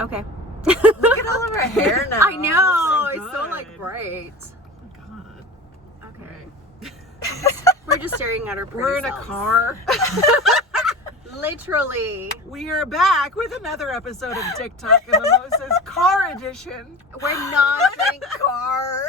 Okay. Look at all of our hair now. I know. It It's looks so good. like bright. Oh my God. Okay. We're just staring at our pretty We're in a selves. car. Literally. We are back with another episode of TikTok and Mimosas Car Edition. We're not in a car.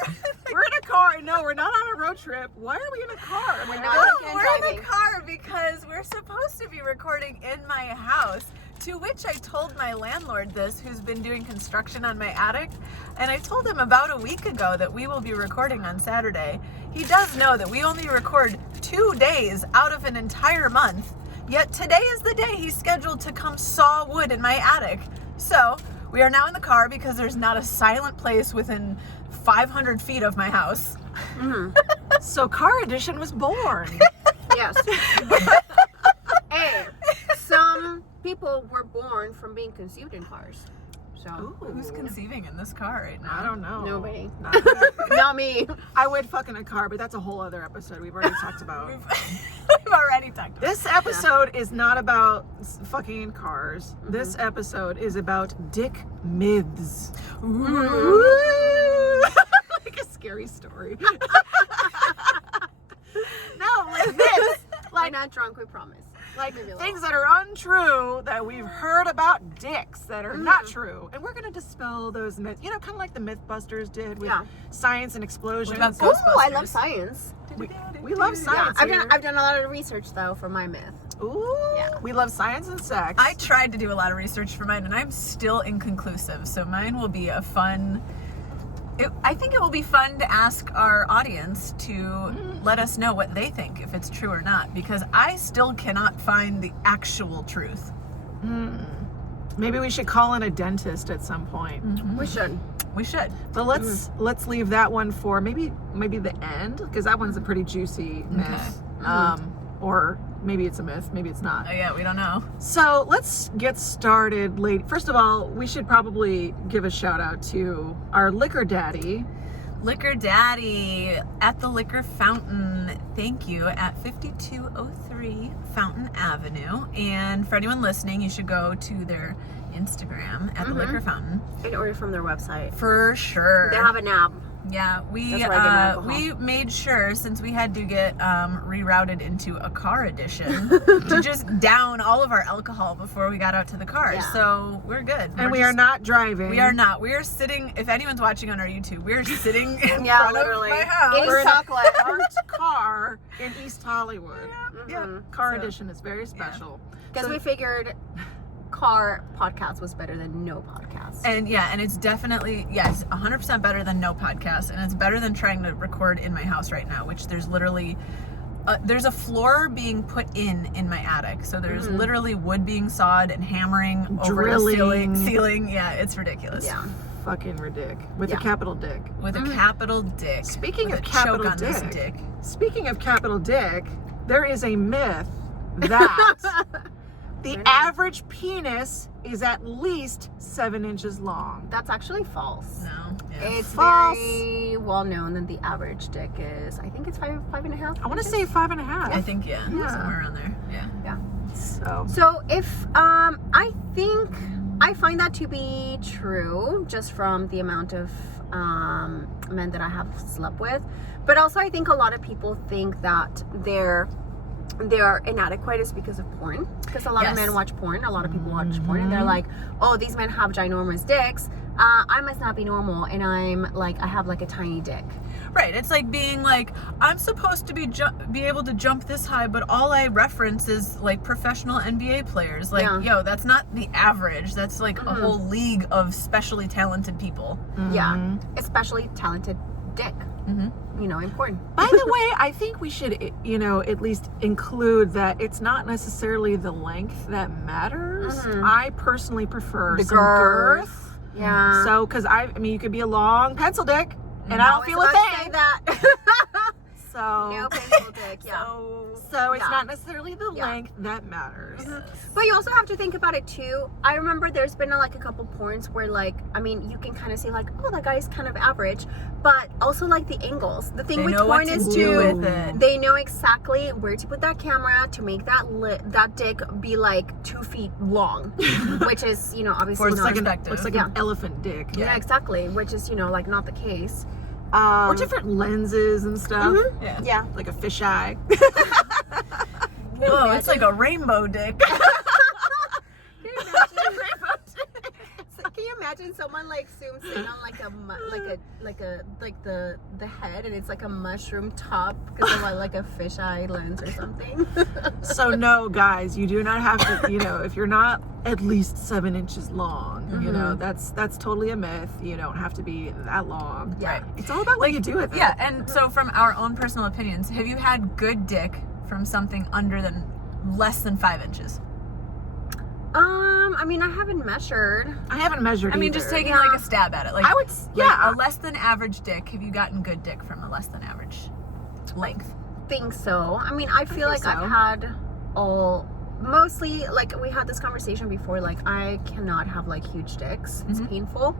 We're in a car. No, we're not on a road trip. Why are we in a car? We're We're not not. again We're in driving. the car because we're supposed to be recording in my house, to which I told my landlord this, who's been doing construction on my attic, and I told him about a week ago that we will be recording on Saturday. He does know that we only record 2 days out of an entire month, yet today is the day he's scheduled to come saw wood in my attic. So we are now in the car because there's not a silent place within 500 feet of my house. So Car Edition was born. Yes. Hey, some people were born from being conceived in cars. So Who's conceiving in this car right now? I don't know. nobody. Not me. Not me. I would fuck in a car, but that's a whole other episode we've already talked about. We've already talked about This episode is not about fucking in cars. This episode is about dick myths. it. Like a scary story. No, like myths. We're not drunk, we promise. Like Maybe a things little. that are untrue that we've heard about dicks that are not true. And we're going to dispel those myths. You know, kind of like the Mythbusters did with Yeah. science and explosions. What about Ooh, I Ghostbusters? love science. We love science I've here. done a lot of research though for my myth. Ooh, Yeah. we love science and sex. I tried to do a lot of research for mine, and I'm still inconclusive. So mine will be a fun. I think it will be fun to ask our audience to let us know what they think, if it's true or not, because I still cannot find the actual truth. Maybe we should call in a dentist at some point. We should. We should. But let's leave that one for maybe the end, because that one's a pretty juicy myth. Or maybe it's a myth, maybe it's not. Oh yeah, we don't know. So let's get started, lady. First of all, we should probably give a shout out to our liquor daddy. Liquor Daddy at the Liquor Fountain. Thank you, at 5203 Fountain Avenue. And for anyone listening, you should go to their Instagram at the Liquor Fountain. And order from their website. For sure. They have an app. Yeah, we That's where I get my alcohol. we made sure, since we had to get rerouted into a car edition, to just down all of our alcohol before we got out to the car. Yeah. So we're good. And we are not driving. We are not. We are sitting. If anyone's watching on our YouTube, we're sitting in Yeah, front literally. of my house. Eating We're in a chocolate. parked car in East Hollywood. Yeah. Car So- edition is very special. Because we figured car podcast was better than no podcast. And and it's definitely, yes, 100% better than no podcast. And it's better than trying to record in my house right now, which there's literally, there's a floor being put in my attic. So there's literally wood being sawed and hammering over the Drilling. ceiling. Yeah, it's ridiculous. Yeah. Fucking ridiculous. With Yeah. a capital dick. With a capital dick. Speaking With of a capital choke on this dick. dick. Speaking of capital dick, there is a myth that the average penis is at least 7 inches long. That's actually false. No. Yeah. It's False. very well known that the average dick is, I think it's five and a half. I want to say 5.5. I think, Yeah. somewhere around there. Yeah. Yeah. So, if I think I find that to be true, just from the amount of men that I have slept with, but also I think a lot of people think that they're inadequate is because of porn, because a lot of Yes. men watch porn, a lot of people watch porn, and they're like, oh, these men have ginormous dicks, I must not be normal, and I'm like, I have like a tiny dick. Right, it's like being like, I'm supposed to be able to jump this high, but all I reference is like professional NBA players. Like, Yeah. that's not the average. That's like a whole league of specially talented people. Yeah, especially talented dick, in porn. by the way, I think we should, at least include that it's not necessarily the length that matters. I personally prefer The some girth. Yeah. So, because I mean, you could be a long pencil dick, and I don't feel a was about to say thing. that. So, painful dick. Yeah. so it's Yeah. not necessarily the Yeah. length that matters. But you also have to think about it too. I remember there's been like a couple porns where like, I mean, you can kind of see like, oh, that guy's kind of average, but also like the angles. The thing They with know what porn to is do too, with it. they know exactly where to put that camera to make that dick be like 2 feet long, which is, you know, obviously For not. perspective. Looks like Yeah. an elephant dick. Yeah, exactly. Which is, you know, like not the case. Or different lenses and stuff. Yeah. Yeah. Like a fisheye. Whoa, it's like a rainbow dick. Can you imagine someone like zooms in on like the head and it's like a mushroom top because of like a fisheye lens or something? So no, guys, you do not have to, you know, if you're not at least 7 inches long, you know, that's totally a myth. You don't have to be that long. Right. It's all about what you do with it. Yeah, and so from our own personal opinions, have you had good dick from something less than 5 inches? I mean, I haven't measured. I haven't measured I mean, either. just taking Yeah. like a stab at it. Like I would, yeah. a less than average dick. Have you gotten good dick from a less than average length? Think so. I mean, I feel like think so. I've had mostly like we had this conversation before. Like, I cannot have like huge dicks. It's painful.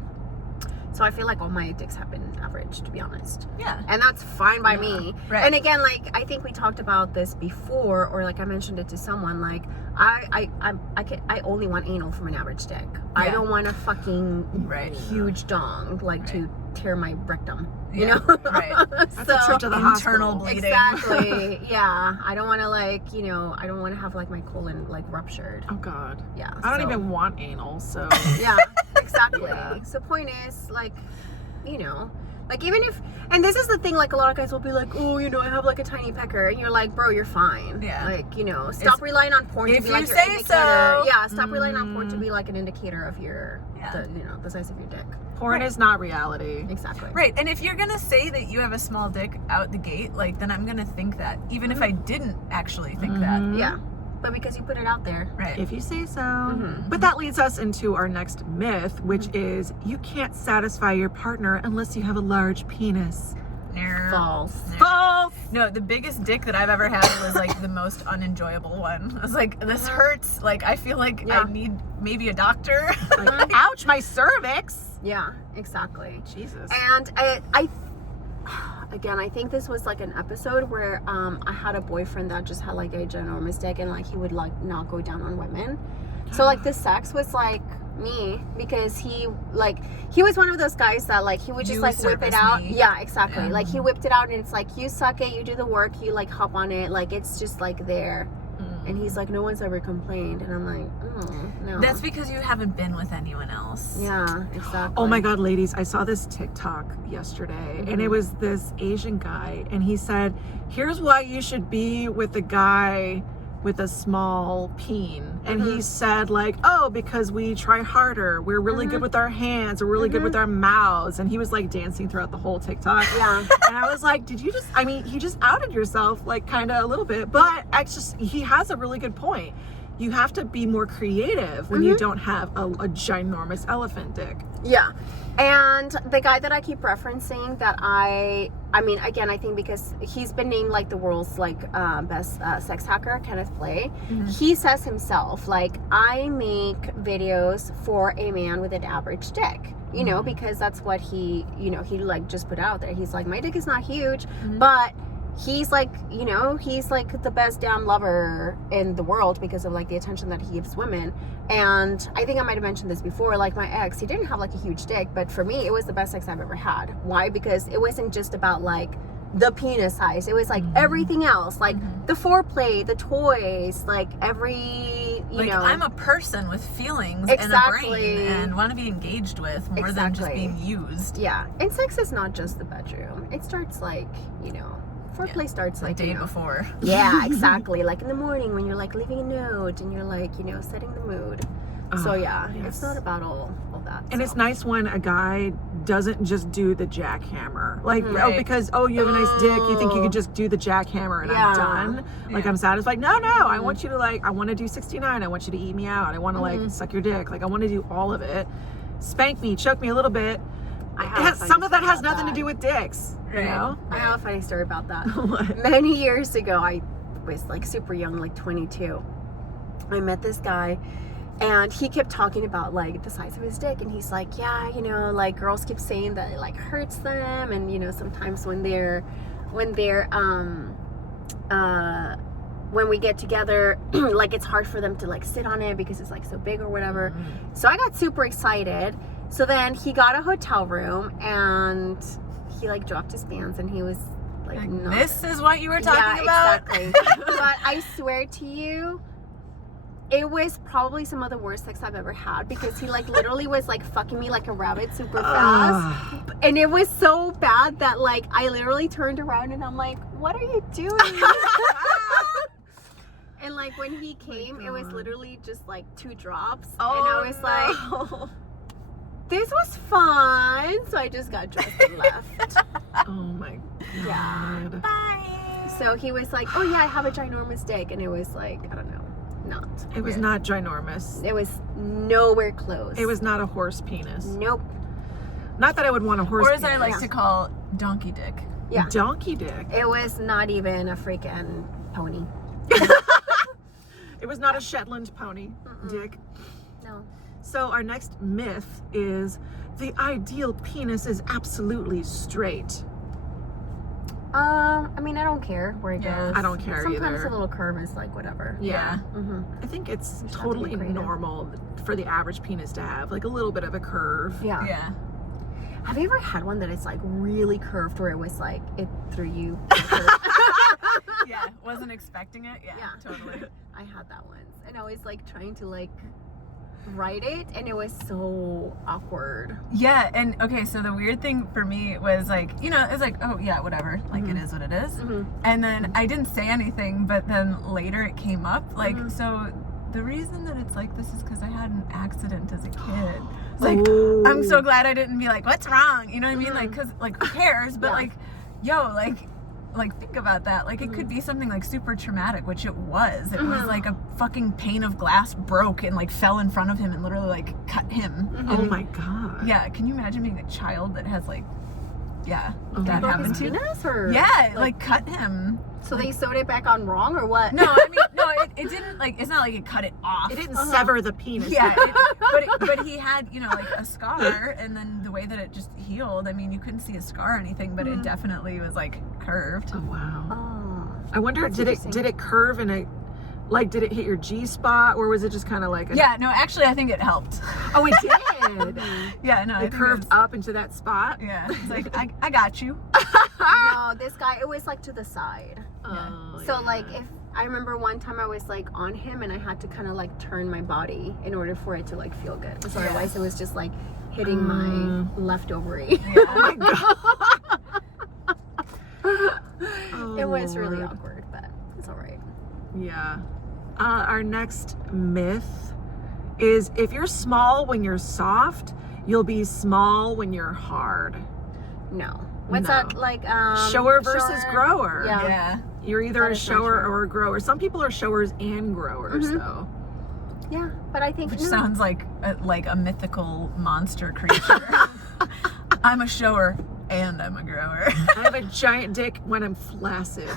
So I feel like all my dicks have been average, to be honest. Yeah. And that's fine by me. Right. And again, like I think we talked about this before, or like I mentioned it to someone. Like I only want anal from an average dick. I Yeah. don't want a fucking Right. huge dong like to tear my rectum. You Yeah. know. Right. That's a trip to the Internal hospital. bleeding. Exactly. Yeah. I don't want to like, you know, I don't want to have like my colon like ruptured. Oh God. Yeah. I don't so- even want anal, so. Yeah, exactly. Yeah. So point is, like, you know, like even if, and this is the thing, like a lot of guys will be like, oh, you know, I have like a tiny pecker, and you're like, bro, you're fine. Yeah. Like, you know, stop relying on porn to if be you like your say indicator. so. Yeah, stop relying on porn to be like an indicator of your, Yeah. you know, the size of your dick. Porn is not reality. Exactly. Right, and if you're gonna say that you have a small dick out the gate, like then I'm gonna think that, even if I didn't actually think that. Yeah, but because you put it out there. Right. If you say so. But that leads us into our next myth, which is you can't satisfy your partner unless you have a large penis. False. False! No, the biggest dick that I've ever had was like the most unenjoyable one. I was like, this hurts. Like, I feel like Yeah. I need maybe a doctor. Like, ouch, my cervix! Yeah, exactly. Jesus. And I again, I think this was like an episode where I had a boyfriend that just had like a ginormous dick, and like he would like not go down on women. So like the sex was like me, because he was one of those guys that like he would just You like whip it service out. me. Yeah, exactly. Yeah. Like he whipped it out, and it's like you suck it, you do the work, you like hop on it, like it's just like there. And he's like, no one's ever complained, and I'm like, oh no. That's because you haven't been with anyone else. Yeah, exactly. Oh my God, ladies, I saw this TikTok yesterday, and it was this Asian guy, and he said, here's why you should be with a guy with a small peen. And he said like, oh, because we try harder, we're really good with our hands, we're really good with our mouths. And he was like dancing throughout the whole TikTok. Yeah. And I was like, did you just, I mean, he just outed yourself like kind of a little bit, but he has a really good point. You have to be more creative when you don't have a ginormous elephant dick. Yeah. And the guy that I keep referencing that I mean, again, I think because he's been named like the world's like best sex hacker, Kenneth Play. He says himself, like, I make videos for a man with an average dick, you know, because that's what he, you know, he like just put out there. He's like, my dick is not huge, but he's like, you know, he's like the best damn lover in the world because of like the attention that he gives women. And I think I might have mentioned this before, like my ex, he didn't have like a huge dick, but for me it was the best sex I've ever had. Why? Because it wasn't just about like the penis size, it was like everything else, like the foreplay, the toys, like every, you Like, know, I'm a person with feelings Exactly. and a brain and want to be engaged with more than just Exactly. being used. yeah. And sex is not just the bedroom, it starts like, you know, foreplay starts The like, day you know, before. yeah, exactly. Like in the morning when you're like leaving a note and you're like, you know, setting the mood. So yeah, yes. it's not about all that. And it's nice when a guy doesn't just do the jackhammer. Like, oh, Right. because, oh, you have a nice dick, you think you could just do the jackhammer and Yeah. I'm done. Like, I'm satisfied. No, I want you to, like, I want to do 69. I want you to eat me out. I want to, like, suck your dick. Like, I want to do all of it. Spank me, choke me a little bit. I have Some of that fantasies has about nothing to that. do with dicks. You know? I have a funny story about that. What? Many years ago, I was like super young, like 22. I met this guy, and he kept talking about like the size of his dick, and he's like, yeah, you know, like girls keep saying that it like hurts them, and you know, sometimes when we get together, like it's hard for them to like sit on it because it's like so big or whatever. So I got super excited. So then he got a hotel room, and he like dropped his pants, and he was like, not, this is what you were talking about? Exactly. But I swear to you, it was probably some of the worst sex I've ever had, because he like literally was like fucking me like a rabbit super fast. And it was so bad that like I literally turned around and I'm like, what are you doing? And like when he came, it was literally just like 2 drops. And I was like, this was fun. So I just got dressed and left. Oh my God. Yeah. Bye. So he was like, oh yeah, I have a ginormous dick. And it was like, I don't know. Not. It was not ginormous. It was nowhere close. It was not a horse penis. Nope. Not that I would want a horse Or penis. as I like to call, donkey dick. Yeah. Donkey dick. It was not even a freaking pony. It was not a Shetland pony dick. No. So our next myth is the ideal penis is absolutely straight. I mean, I don't care where it Yeah. goes. I don't care Sometimes either. a little curve is like whatever. Yeah. Mm-hmm. I think it's Just have to be totally creative. normal for the average penis to have like a little bit of a curve. Yeah. Yeah. Have you ever had one that is like really curved, where it was like it threw you? Yeah. Wasn't expecting it. Yeah. Yeah. Totally. I had that once, and I was like trying to like write it, and it was so awkward. Yeah, and okay, so the weird thing for me was like, you know, it was like, oh yeah, whatever, like it is what it is. Mm-hmm. And then I didn't say anything, but then later it came up, like, Mhm. so the reason that it's like this is because I had an accident as a kid. It's like, Ooh. I'm so glad I didn't be like, what's wrong? You know what I mean? Mhm. Like, cause like, who cares? But Yeah. like, yo, like think about that. Like, it could be something like super traumatic, which it was. It was Mhm. like a fucking pane of glass broke and like fell in front of him and literally like cut him. Mhm. Oh my God. Yeah, can you imagine being a child that has like, yeah, Oh, that Broke happened his to you? penis, or Yeah, like cut him. so they sewed it back on wrong, or what? No, I mean, no, it didn't like, it's not like it cut it off. It didn't Uh-huh. sever the penis. Yeah, but he had, you know, like a scar, and then the way that it just healed, I mean, you couldn't see a scar or anything, but it definitely was like curved. Oh wow. Oh. I wonder, That's did interesting. it curve in a, like, did it hit your G spot, or was it just kind of like a, Yeah, no, actually, I think it helped. Oh, it did. Yeah, no, I It think curved it's- up into that spot. Yeah, it's like I got you. No, this guy, it was like to the side. Oh, So yeah. like if I remember one time I was like on him, and I had to kind of like turn my body in order for it to like feel good. So Yeah. otherwise it was just like hitting my left ovary. Yeah. Oh my God. Oh, It was really Lord. awkward, but it's all right. Yeah. Our next myth is if you're small when you're soft, you'll be small when you're hard. No. What's No. that like? Shower versus grower. Yeah. Yeah. You're either That a is not shower true. or a grower. Some people are showers and growers, Mhm. though. Yeah, but I think Which no. sounds like a mythical monster creature. I'm a shower and I'm a grower. I have a giant dick when I'm flaccid.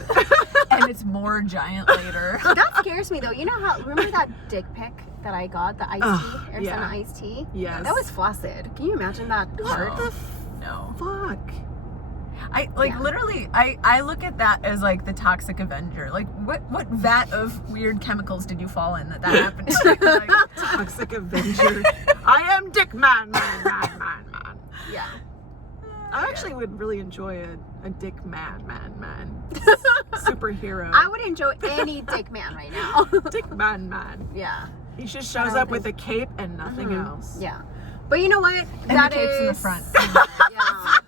And it's more giant later. That scares me though. You know how? Remember that dick pic that I got, the iced Ugh, tea, yeah. Arizona iced tea? Yes. That was flaccid. Can you imagine that hard? What the No. fuck? I like Yeah. literally I look at that as like the toxic avenger. Like what vat of weird chemicals did you fall in that happened to you? Like, Toxic Avenger. I am Dick Man. Yeah. I actually would really enjoy a Dick Man superhero. I would enjoy any dick man right now. Dick Man. Yeah. He just shows don't up with a cape and nothing Mhm. else. Yeah. But you know what? And the cape's in the front. Yeah.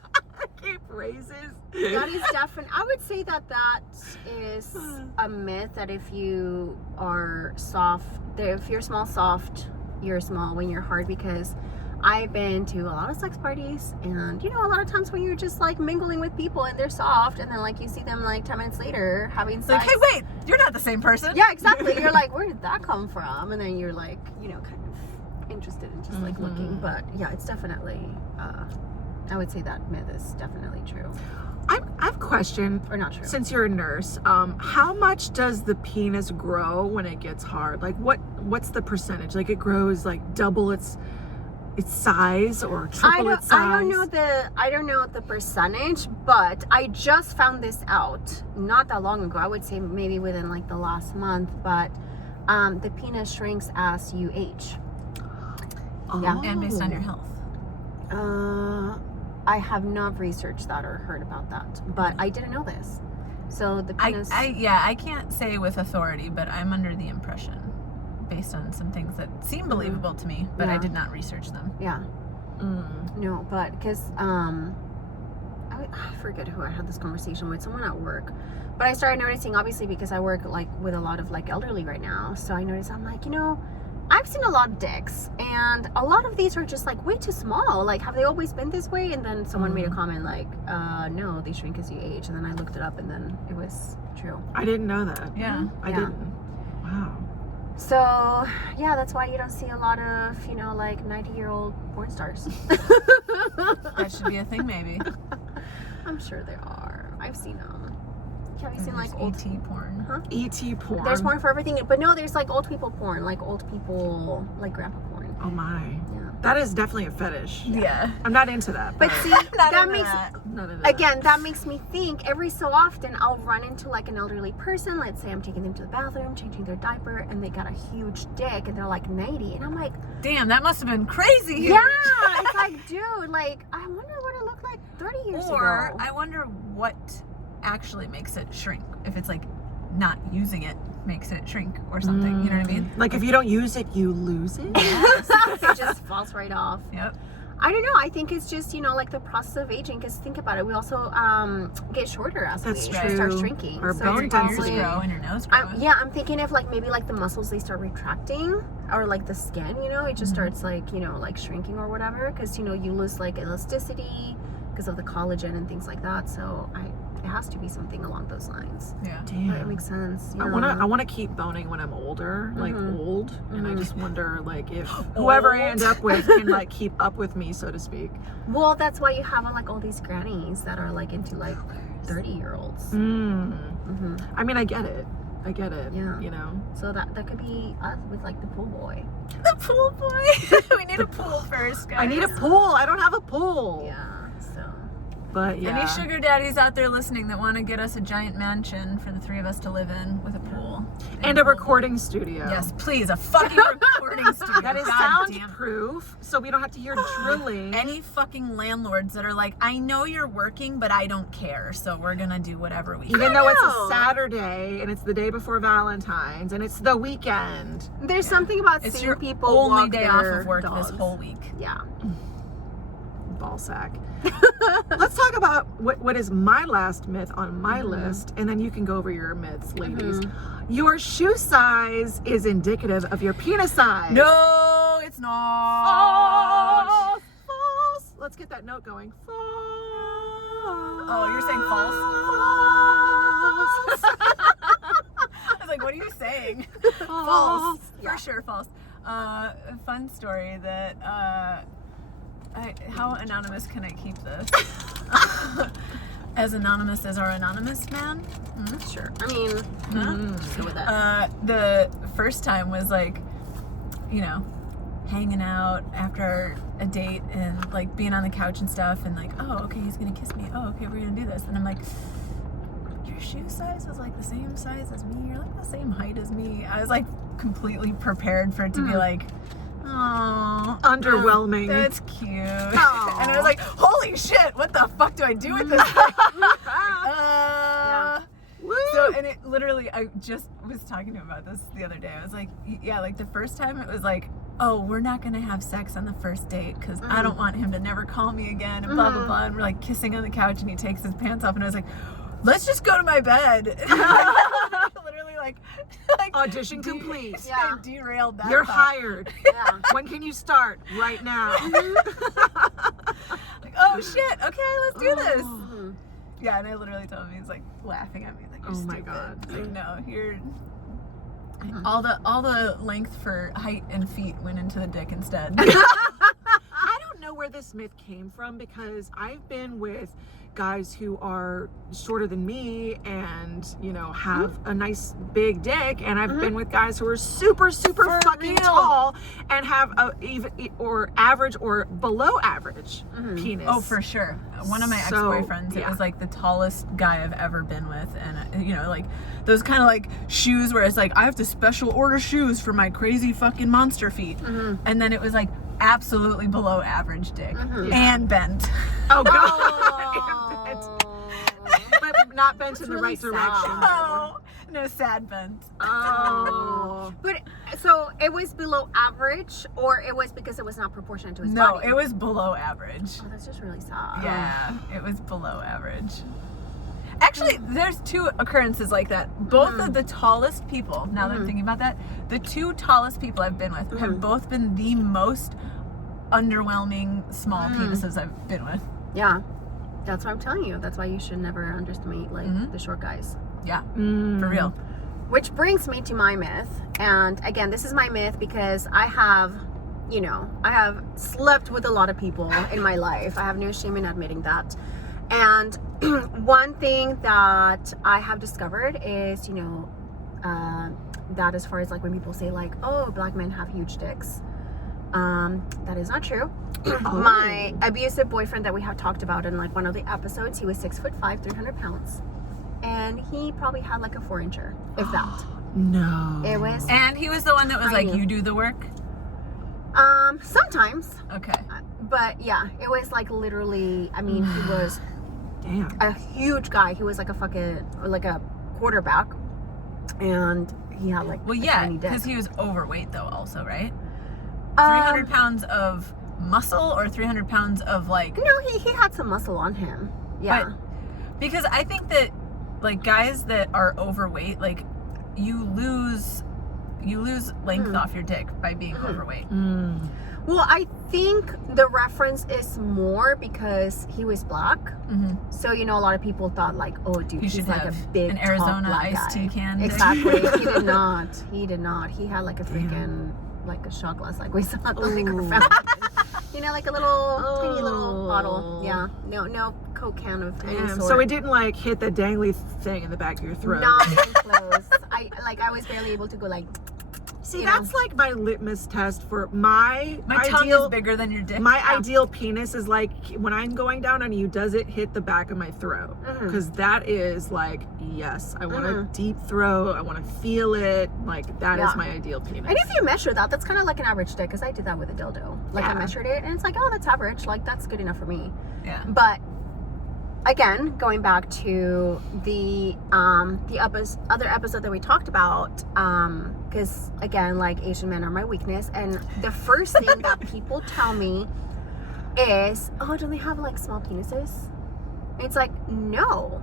Cape raises. That is definitely, I would say that is a myth, that if you are soft, that if you're soft, you're small when you're hard, because I've been to a lot of sex parties, and you know, a lot of times when you're just like mingling with people and they're soft, and then like you see them like 10 minutes later having It's sex. like, hey, wait, you're not the same person. Yeah, exactly. You're like, where did that come from? And then you're like, you know, kind of interested in just like looking. But yeah, it's definitely I would say that myth is definitely true. I have a question. Or not true. Since you're a nurse, how much does the penis grow when it gets hard? Like what's the percentage? Like it grows like double its size or triple its size? I don't know the percentage, but I just found this out not that long ago. I would say maybe within like the last month, but the penis shrinks as you age. Yeah. And based on your health. I have not researched that or heard about that, but I didn't know this. So the penis. I can't say with authority, but I'm under the impression, based on some things that seem believable to me, but I did not research them. Yeah. No, but because I forget who I had this conversation with, someone at work, but I started noticing, obviously because I work like with a lot of like elderly right now, so I noticed, I'm like, I've seen a lot of dicks, and a lot of these are just like way too small. Like, have they always been this way? And then someone made a comment like, no, they shrink as you age. And then I looked it up, and then it was true. I didn't know that. Yeah. I didn't. Wow. So, yeah, that's why you don't see a lot of, like 90-year-old porn stars. That should be a thing, maybe. I'm sure there are. I've seen them. Have you seen like There's old ET porn? Huh? ET porn. There's porn for everything, but no, there's like old people porn, like old people, like grandpa porn. Oh my. Yeah. That is definitely a fetish. Yeah. I'm not into that. But see, Not that into makes that. Not into that. again, that makes me think every so often I'll run into like an elderly person. Let's say I'm taking them to the bathroom, changing their diaper, and they got a huge dick, and they're like 90, and I'm like, Damn, that must have been crazy. yeah, it's like, dude, like I wonder what it looked like 30 years Or ago. I wonder what actually makes it shrink. If it's like not using it makes it shrink or something. You know what I mean? Like if you don't use it, you lose it? It just falls right off. Yep. I don't know. I think it's just, like the process of aging. Because think about it, we also get shorter as That's we age. true. We start shrinking. Our So bone it's Your probably- ears grow and your nose grows. I'm thinking of like maybe like the muscles, they start retracting, or like the skin, it just starts like, like shrinking or whatever. Because, you lose like elasticity because of the collagen and things like that. So it has to be something along those lines. Yeah. But it Damn. makes sense. I wanna keep boning when I'm older, like old, and I just wonder like if whoever I end up with can like keep up with me, so to speak. Well, that's why you have like all these grannies that are like into like 30-year-olds. I mean, I get it. Yeah. So that could be us with like the pool boy. The pool boy. We need a pool first, guys. I need a pool. I don't have a pool. Yeah. So. But yeah. Any sugar daddies out there listening that want to get us a giant mansion for the three of us to live in with a pool And a recording studio. Yes, please, a fucking recording studio. That is God damn it. soundproof, so we don't have to hear drilling. Any fucking landlords that are like, I know you're working, but I don't care, so we're gonna do whatever we Even can. though it's a know. Saturday and it's the day before Valentine's and it's the weekend. There's something about It's seeing your people only walk day off their of work dogs. this whole week. Yeah. Ball sack. Let's talk about what is my last myth on my list, and then you can go over your myths, ladies. Your shoe size is indicative of your penis size. No, it's not. False. False. Let's get that note going. False. Oh, you're saying false? I was like, what are you saying? False. Yeah. For sure, false. A fun story that, how anonymous can I keep this? As anonymous as our anonymous man? Sure. I mean, just go with that. The first time was like, hanging out after a date and like being on the couch and stuff, and like, oh, okay, he's gonna kiss me. Oh, okay, we're gonna do this. And I'm like, your shoe size is like the same size as me. You're like the same height as me. I was like completely prepared for it to be like, oh, Underwhelming. that's cute. Aw. And I was like, holy shit, what the fuck do I do with this thing? Woo. So, and it literally, I just was talking to him about this the other day. I was like, yeah, like the first time it was like, oh, we're not going to have sex on the first date because I don't want him to never call me again and blah, blah, blah. And we're like kissing on the couch and he takes his pants off and I was like, let's just go to my bed. Literally like Audition complete. Yeah. I derailed that. You're thought. hired. Yeah. When can you start? Right now. Like, oh shit, okay, let's do this. Mhm. Yeah, and I literally told him, he's like laughing at me, like, you're Oh my stupid. God. It's like, no, you're all the length for height and feet went into the dick instead. I don't know where this this myth came from, because I've been with guys who are shorter than me and, you know, have a nice big dick, and I've been with guys who are super For fucking real. tall and have a even or average or below average penis. Oh, for sure. One of my So, ex-boyfriends, it yeah. was like the tallest guy I've ever been with, and you know, like those kind of like shoes where it's like I have to special order shoes for my crazy fucking monster feet, and then it was like absolutely below average dick and bent. Oh god. Oh. But not bent in the really right sad. direction. Oh, no, sad bent. Oh. But so it was below average, or it was because it was not proportionate to his No, body? it was below average. Oh, that's just really sad. Yeah, it was below average. Actually, there's two occurrences like that. Both of the tallest people, now that I'm thinking about that, the two tallest people I've been with have both been the most underwhelming small penises I've been with. Yeah. That's what I'm telling you. That's why you should never underestimate like the short guys. Yeah, Mm. for real. Which brings me to my myth. And again, this is my myth because I have, you know, I have slept with a lot of people in my life. I have no shame in admitting that. And one thing that I have discovered is, you know, that as far as like when people say like, oh, black men have huge dicks, that is not true. My abusive boyfriend that we have talked about in like one of the episodes, he was 6'5", 300 pounds, and he probably had like a 4-incher, if that. No. It was And he was the one that was like, Tiny. you do the work? sometimes, Okay. but yeah, it was like literally. I mean, he was Damn. a huge guy. He was like a fucking like a quarterback, and he had like Well, a yeah, tiny dick. because he was overweight though also, right? 300 pounds of muscle or 300 pounds of like... No, he had some muscle on him. Yeah. Because I think that like guys that are overweight, like you lose length off your dick by being overweight. Mm. Well, I think the reference is more because he was black. So, you know, a lot of people thought like, oh, dude, He he's should like have a big an tall Arizona black iced guy. tea can. dick. Exactly. He did not. He had like a freaking, like a shot glass like we saw at the microphone. You know, like a little, tiny little bottle. Yeah. No Coke can of any Damn. sort. So it didn't like hit the dangly thing in the back of your throat. Not even close. I was barely able to go like, See, you that's know. like my litmus test for my tongue ideal. is bigger than your dick. My ideal penis is like when I'm going down on you, does it hit the back of my throat? Because that is like, yes, I want a deep throat. I want to feel it. Like that is my ideal penis. And if you measure that, that's kind of like an average dick, because I did that with a dildo. Like I Yeah. measured it, and it's like, oh, that's average. Like that's good enough for me. Yeah. But again, going back to the other episode that we talked about, because again, like Asian men are my weakness, and the first thing that people tell me is, oh, don't they have like small penises? And it's like, no.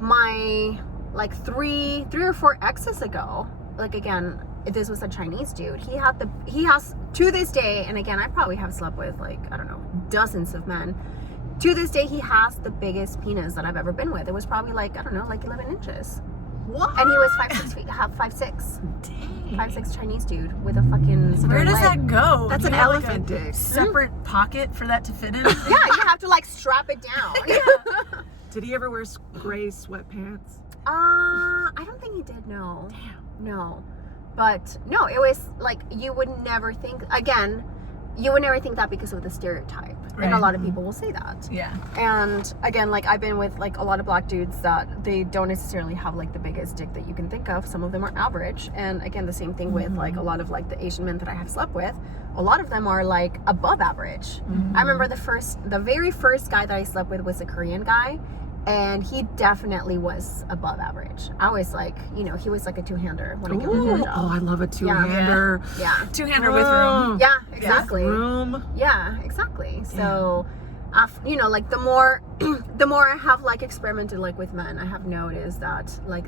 My like three or four exes ago, like again, this was a Chinese dude. He has to this day, and again, I probably have slept with like, I don't know, dozens of men. To this day, he has the biggest penis that I've ever been with. It was probably like, I don't know, like 11 inches. What? And he was 5'6" feet, 5'6". Dang. 5'6" Chinese dude with a fucking Where does leg. that go? That's Do an you have, like, elephant a dick. separate pocket for that to fit in? Yeah, you have to like strap it down. Did he ever wear gray sweatpants? I don't think he did, no. Damn. No. But no, it was like, you would never think, again, you would never think that because of the stereotype. And a Right. lot of people will say that. Yeah. And again, like I've been with like a lot of black dudes that they don't necessarily have like the biggest dick that you can think of. Some of them are average. And again, the same thing with like a lot of like the Asian men that I have slept with. A lot of them are like above average. I remember the very first guy that I slept with was a Korean guy. And he definitely was above average. I was like, you know, he was like a two-hander when it came to Ooh. blowjob. Oh, I love a two-hander. Yeah. Two-hander with room. Yeah, exactly. Room. Yeah, exactly. So, you know, like the more I have like experimented like with men, I have noticed that like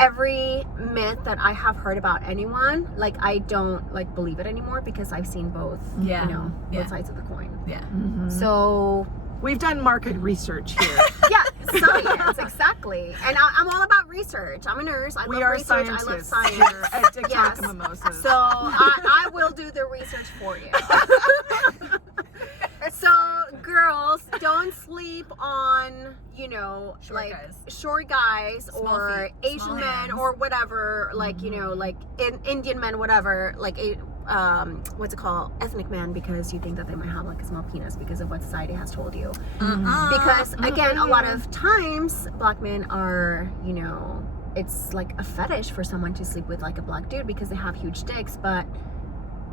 every myth that I have heard about anyone, like I don't like believe it anymore because I've seen both. Yeah. You know, Yeah. both sides of the coin. Yeah. So We've done market research here. yeah, science, exactly. And I'm all about research. I'm a nurse. I We love are research. I love scientists science. here at TikTok Yes. and Mimosas. So I will do the research for you. sleep on, you know, Short guys. short guys Small or feet, Asian small men hands. or whatever, like, you know, like Indian men, whatever, like what's it called, ethnic men, because you think that they might have like a small penis because of what society has told you. Because again, a lot of times black men are, you know, it's like a fetish for someone to sleep with like a black dude because they have huge dicks, but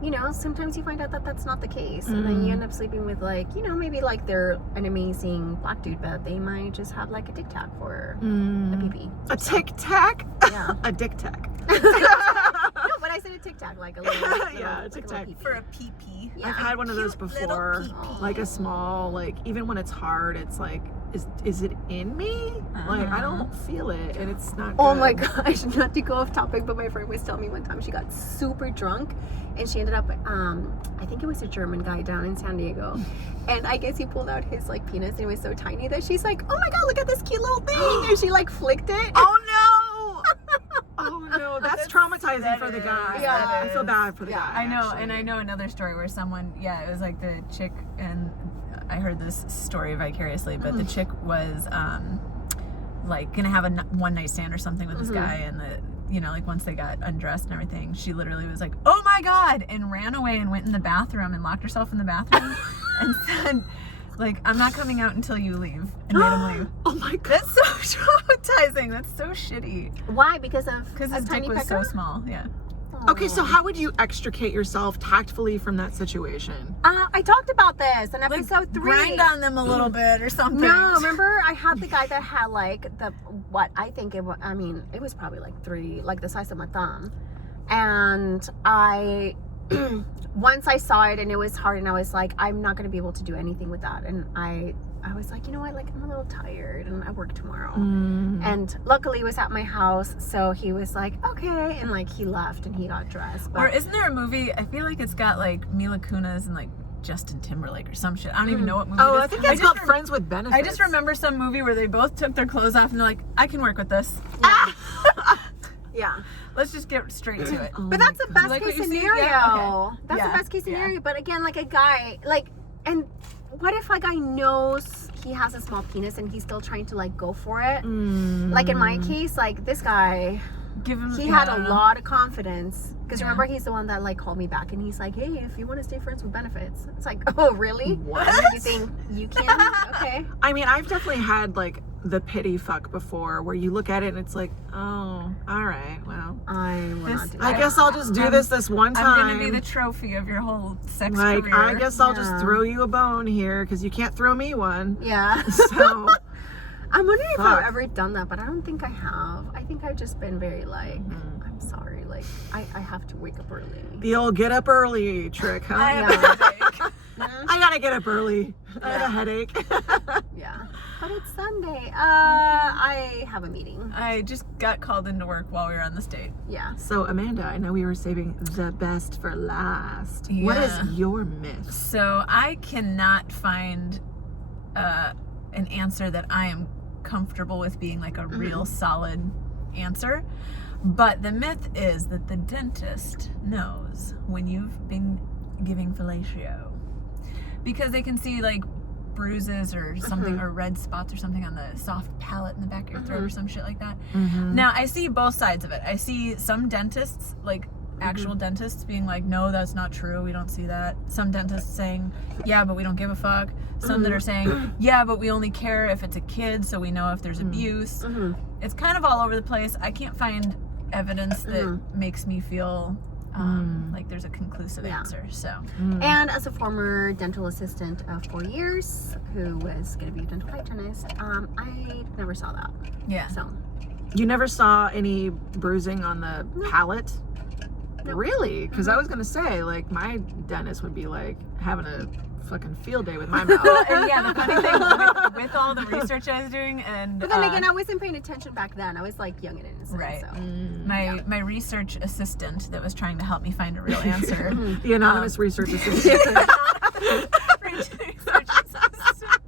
you know, sometimes you find out that that's not the case, and then you end up sleeping with, like, you know, maybe like they're an amazing black dude, but they might just have like a tic tac for a pee-pee. A tic tac? Yeah. A dick tac. No, but I said a tic tac, like a little, Yeah, like tic a tac. little For a pee-pee. Yeah. I've had one of those Cute little before. pee-pee. Like a small, like, even when it's hard, it's like, is it in me? Like, I don't feel it, and it's not good. Oh my gosh, not to go off topic, but my friend was telling me one time she got super drunk and she ended up, I think it was a German guy down in San Diego, and I guess he pulled out his like penis and it was so tiny that she's like, oh my god, look at this cute little thing, and she like flicked it. Oh no! Oh no, that's traumatizing for the guy. Yeah. I feel bad for the Yeah. guy. I know, actually. and I know another story where someone, it was like the chick, and I heard this story vicariously, but the chick was like gonna have a one night stand or something with this guy, and you know, like once they got undressed and everything, she literally was like, oh my god, and ran away and went in the bathroom and locked herself in the bathroom and said, like, I'm not coming out until you leave, and made him leave. Oh my god. That's so traumatizing. That's so shitty. Why? Because Because a his dick tiny was pecker? so small. Yeah. Okay, so how would you extricate yourself tactfully from that situation? I talked about this in Like, episode 3. grind on them a little bit or something. No, remember I had the guy that had like what I think it was, I mean, it was probably like 3, like the size of my thumb. And I, once I saw it and it was hard and I was like, I'm not going to be able to do anything with that. And I was like, you know what, like I'm a little tired and I work tomorrow. And luckily it was at my house. So he was like, okay. And like he left and he got dressed. But Or isn't there a movie, I feel like it's got like Mila Kunis and like Justin Timberlake or some shit. I don't even know what movie Oh, it is. I think it's called Friends with Benefits. I just remember some movie where they both took their clothes off and they're like, I can work with this. yeah. Let's just get straight to it. But that's the best like case what you see? scenario. Yeah, okay. That's Yeah, the best case yeah. scenario. But again, like a guy, like, and what if a guy knows he has a small penis and he's still trying to like go for it? Like in my case, like this guy, Give him. he had a lot of confidence. Because Yeah. remember, he's the one that like called me back and he's like, hey, if you want to stay friends with benefits. It's like, oh, really? What? You think you can? Okay. I mean, I've definitely had like the pity fuck before where you look at it and it's like, oh, all right, well, I will not do I that. guess I'll just do this one time. I'm gonna be the trophy of your whole sex like, career. I guess I'll just Yeah. throw you a bone here because you can't throw me one. Yeah. So, I'm wondering if Fuck. I've ever done that, but I don't think I have. I think I've just been very like, I'm sorry, like I have to wake up early. the old get up early trick, huh? I have a headache. I gotta get up early. I have a headache. Yeah. But it's Sunday. I have a meeting. I just got called into work while we were on this date. Yeah. So, Amanda, I know we were saving the best for last. What is Yeah. your myth? So I cannot find an answer that I am comfortable with being like a real solid answer. But the myth is that the dentist knows when you've been giving fellatio, because they can see like bruises or something, or red spots or something on the soft palate in the back of your throat or some shit like that. Now I see both sides of it. I see some dentists, like actual dentists, being like, no, that's not true, we don't see that. Some dentists saying, yeah, but we don't give a fuck. Some that are saying, yeah, but we only care if it's a kid, so we know if there's abuse. It's kind of all over the place. I can't find evidence that makes me feel like there's a conclusive answer. So And as a former dental assistant of 4 years who was going to be a dental hygienist, I never saw that. yeah. So, You never saw any bruising on the palate? Really? Because I was gonna say, like, my dentist would be like having a fucking field day with my mouth. And yeah, the funny thing with all the research I was doing, and but then again, I wasn't paying attention back then. I was like young and innocent. right. So. My research assistant that was trying to help me find a real answer. The anonymous research assistant. research assistant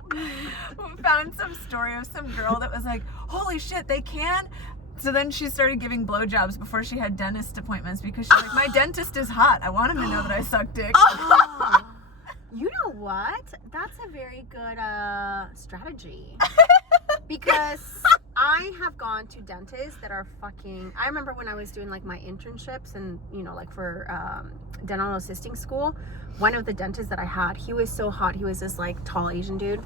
found some story of some girl that was like, holy shit, they can. So then she started giving blowjobs before she had dentist appointments because she's like, my dentist is hot. I want him to know that I suck dick. Oh, you know what? That's a very good strategy. Because I have gone to dentists that are fucking... I remember when I was doing like my internships and, you know, like for dental assisting school, one of the dentists that I had, he was so hot. He was this like tall Asian dude.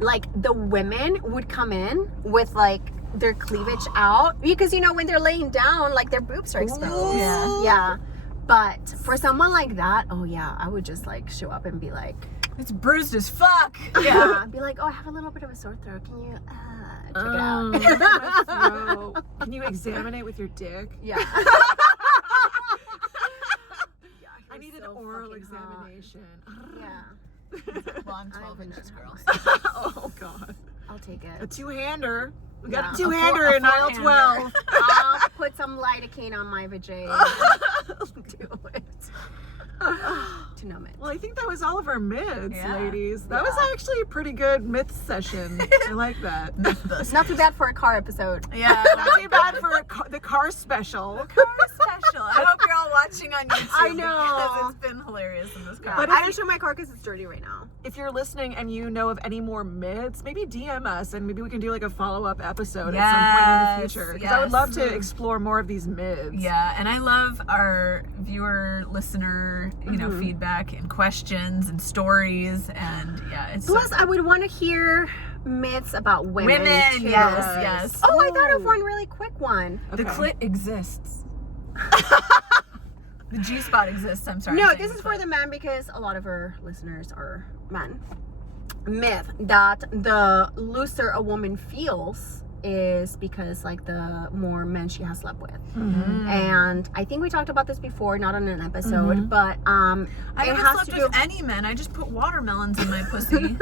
Like the women would come in with like their cleavage out because, you know, when they're laying down, like their boobs are exposed. Yeah. But for someone like that, oh yeah, I would just like show up and be like, it's bruised as fuck. yeah, be like, oh, I have a little bit of a sore throat. Can you check it out? Can you examine it with your dick? Yeah. I need an oral examination. Yeah. Well, I'm 12 inches, girl. Oh God. I'll take A it. two-hander. We got Yeah. a two-hander in aisle 12. I'll put some lidocaine on my vajayjay. Do it. To numb it. Well, I think that was all of our myths, Yeah. ladies. That was actually a pretty good myth session. I like that. Not too bad for a car episode. Yeah. Not too bad for the car special. Car special. I hope you're all watching on YouTube. I know. Because it's been hilarious in this car. But I didn't show my car because it's dirty right now. If you're listening and you know of any more myths, maybe DM us and maybe we can do like a follow-up episode at some point in the future. Because I would love to explore more of these myths. Yeah, and I love our viewer, listener, you know, feedback and questions and stories, and yeah, it's Plus, so I would want to hear myths about women. women. too. Yes. Oh, I thought of one really quick one. The clit exists. The G spot exists. I'm sorry. No, I'm saying this is for the men because a lot of our listeners are men. Myth that the looser a woman feels is because like the more men she has slept with. And I think we talked about this before, not on an episode, but I it haven't has slept to do with any men. I just put watermelons in my pussy.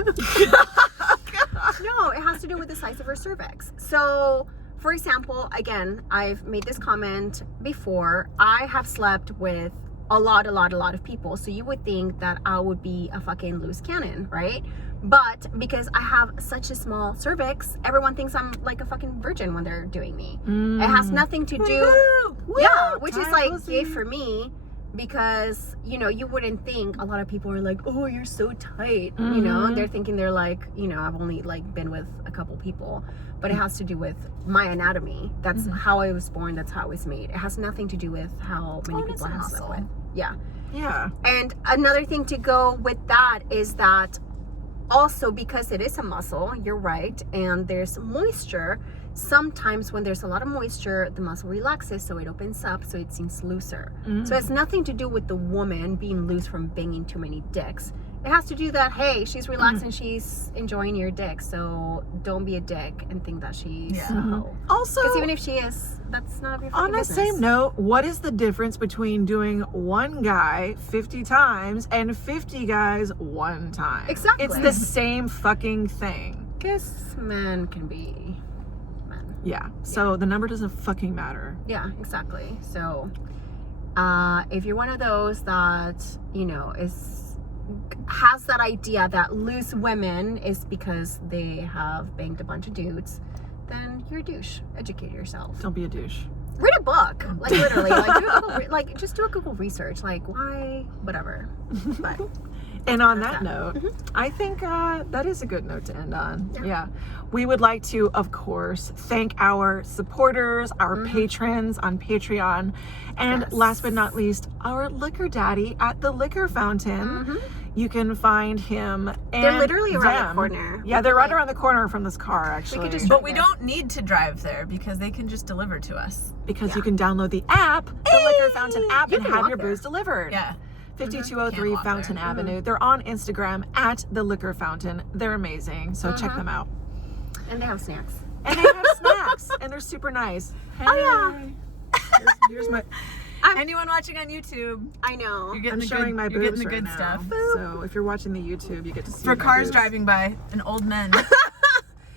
no, it has to do with the size of her cervix. So, for example, again, I've made this comment before. I have slept with a lot of people. So you would think that I would be a fucking loose cannon, right? But because I have such a small cervix, everyone thinks I'm like a fucking virgin when they're doing me. It has nothing to do, yeah, which is like gay for me. Because, you know, you wouldn't think, a lot of people are like, oh, you're so tight, you know, they're thinking they're like, you know, I've only like been with a couple people, but it has to do with my anatomy. That's how I was born. That's how I was made. It has nothing to do with how many people I have slept with. Yeah. Yeah. And another thing to go with that is that also because it is a muscle, you're right, and there's moisture, sometimes when there's a lot of moisture, the muscle relaxes, so it opens up, so it seems looser. So it's nothing to do with the woman being loose from banging too many dicks. It has to do that, hey, she's relaxed and she's enjoying your dick, so don't be a dick and think that she's a hoe. Also, Because even if she is, that's none of your fucking on the business. same note, what is the difference between doing one guy 50 times and 50 guys one time? Exactly. It's the same fucking thing. Because men can be men. Yeah. So the number doesn't fucking matter. Yeah, exactly. So, if you're one of those that, you know, has that idea that loose women is because they have banged a bunch of dudes, then you're a douche. Educate yourself. Don't be a douche. Read a book, like literally, like just do a Google research, like why, whatever. But And on that note, I think that is a good note to end on. Yeah. We would like to, of course, thank our supporters, our patrons on Patreon, and last but not least, our liquor daddy at the Liquor Fountain. You can find him. And they're literally around them. the corner. Yeah, they're right around the corner from this car, actually. just But we don't need to drive there because they can just deliver to us. Because you can download the app, the Liquor Fountain app, You and can have walk your there. booze delivered. Yeah. 5203 Can't walk Fountain there. Avenue. They're on Instagram at the Liquor Fountain. They're amazing, so check them out. And they have snacks. And they have snacks, and they're super nice. Hey. Oh, yeah. Here's my. Anyone watching on YouTube, I know. you're getting I'm the showing good, my you're boobs getting the right good now. stuff. So if you're watching the YouTube, you get to see For my cars boobs. driving by and old men.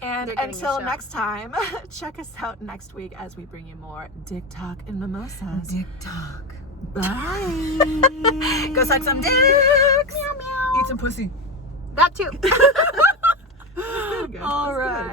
And They're getting a until show. next time, check us out next week as we bring you more Dick Talk and Mimosas. Dick talk. Bye. Go suck some dicks. Meow meow. Eat some pussy. That too. Good. All right.